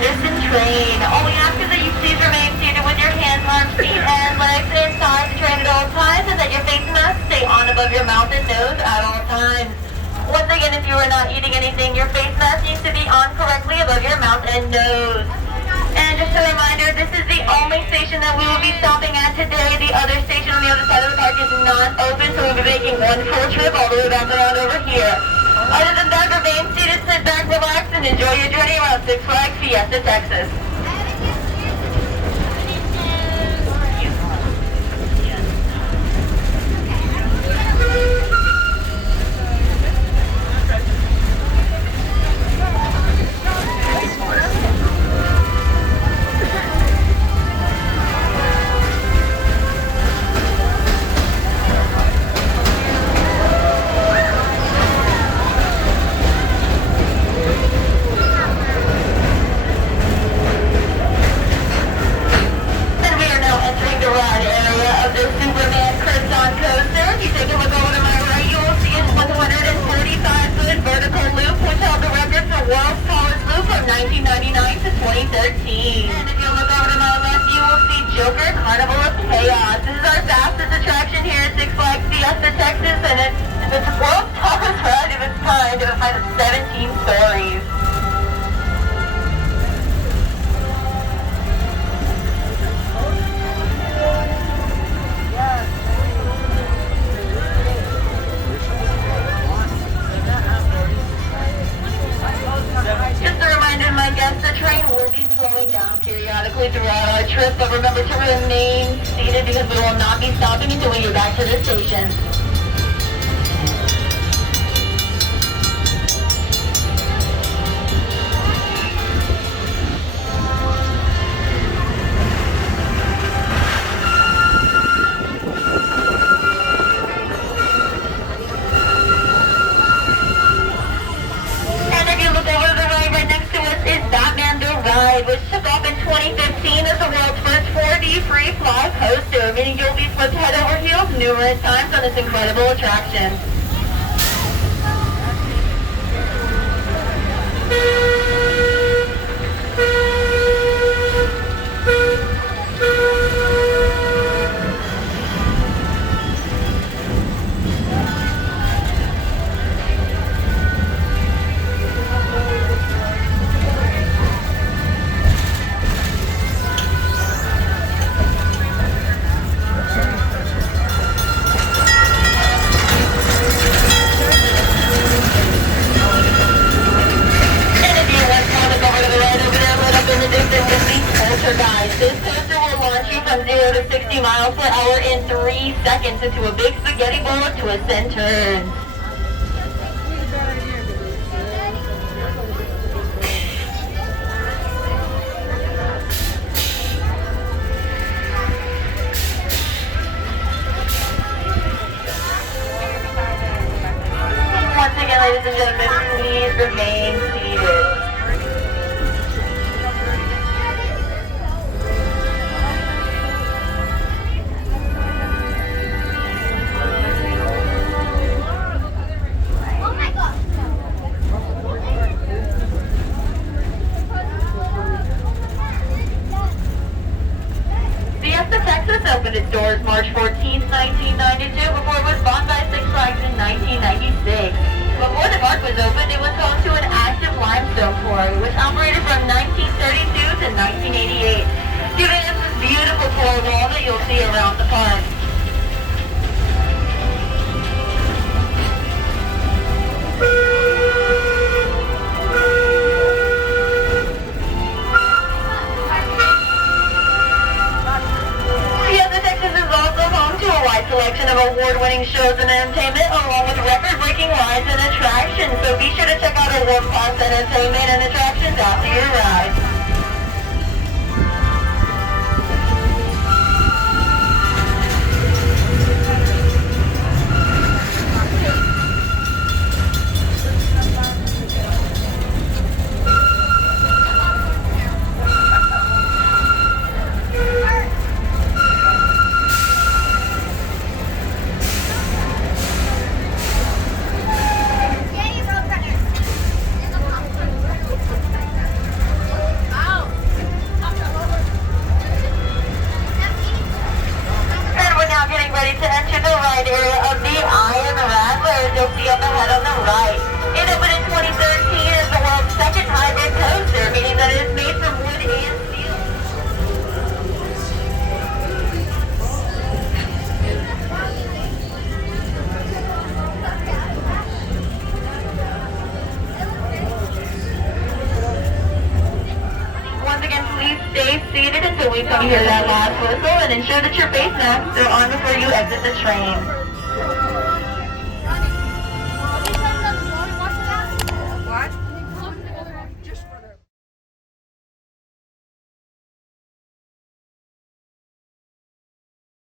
train. All we ask is that you please remain seated with your hands, arms, feet, and legs inside the train at all times, and that your face mask stay on above your mouth and nose at all times. Once again, if you are not eating anything, your face mask needs to be on correctly above your mouth and nose. And just a reminder, this is the only station that we will be stopping at today. The other station on the other side of the park is not open, so we'll be making one full trip all the way back around over here. Other than that, remain seated, sit back, relax, and enjoy your journey around Six Flags Fiesta Texas. Six Flags Fiesta Texas, and it's the world's tallest ride of its kind. It has 17 stories. Just a reminder, my guests, the train will be slowing down periodically throughout our trip, but remember to remain seated because we will not be stopping until we get back to the station. Which took off in 2015 as the world's first 4D free fly coaster, meaning you'll be flipped head over heels numerous times on this incredible attraction. This coaster will launch you from 0 to 60 miles per hour in 3 seconds into a big spaghetti bowl of twists and turns. Once again, ladies and gentlemen, please remain seated. Opened its doors March 14, 1992, before it was bought by Six Flags in 1996. Before the park was opened, it was home to an active limestone quarry, which operated from 1932 to 1988, giving us this beautiful tour wall that you'll see around the park. Selection of award-winning shows and entertainment, along with record-breaking rides and attractions. So be sure to check out our world-class entertainment and attractions after your ride. you'll see up ahead on the right. It opened in 2013 and is the world's second hybrid coaster, meaning that it is made from wood and steel. Once again, please stay seated until we come to hear that last whistle and ensure that your face masks are on before you exit the train.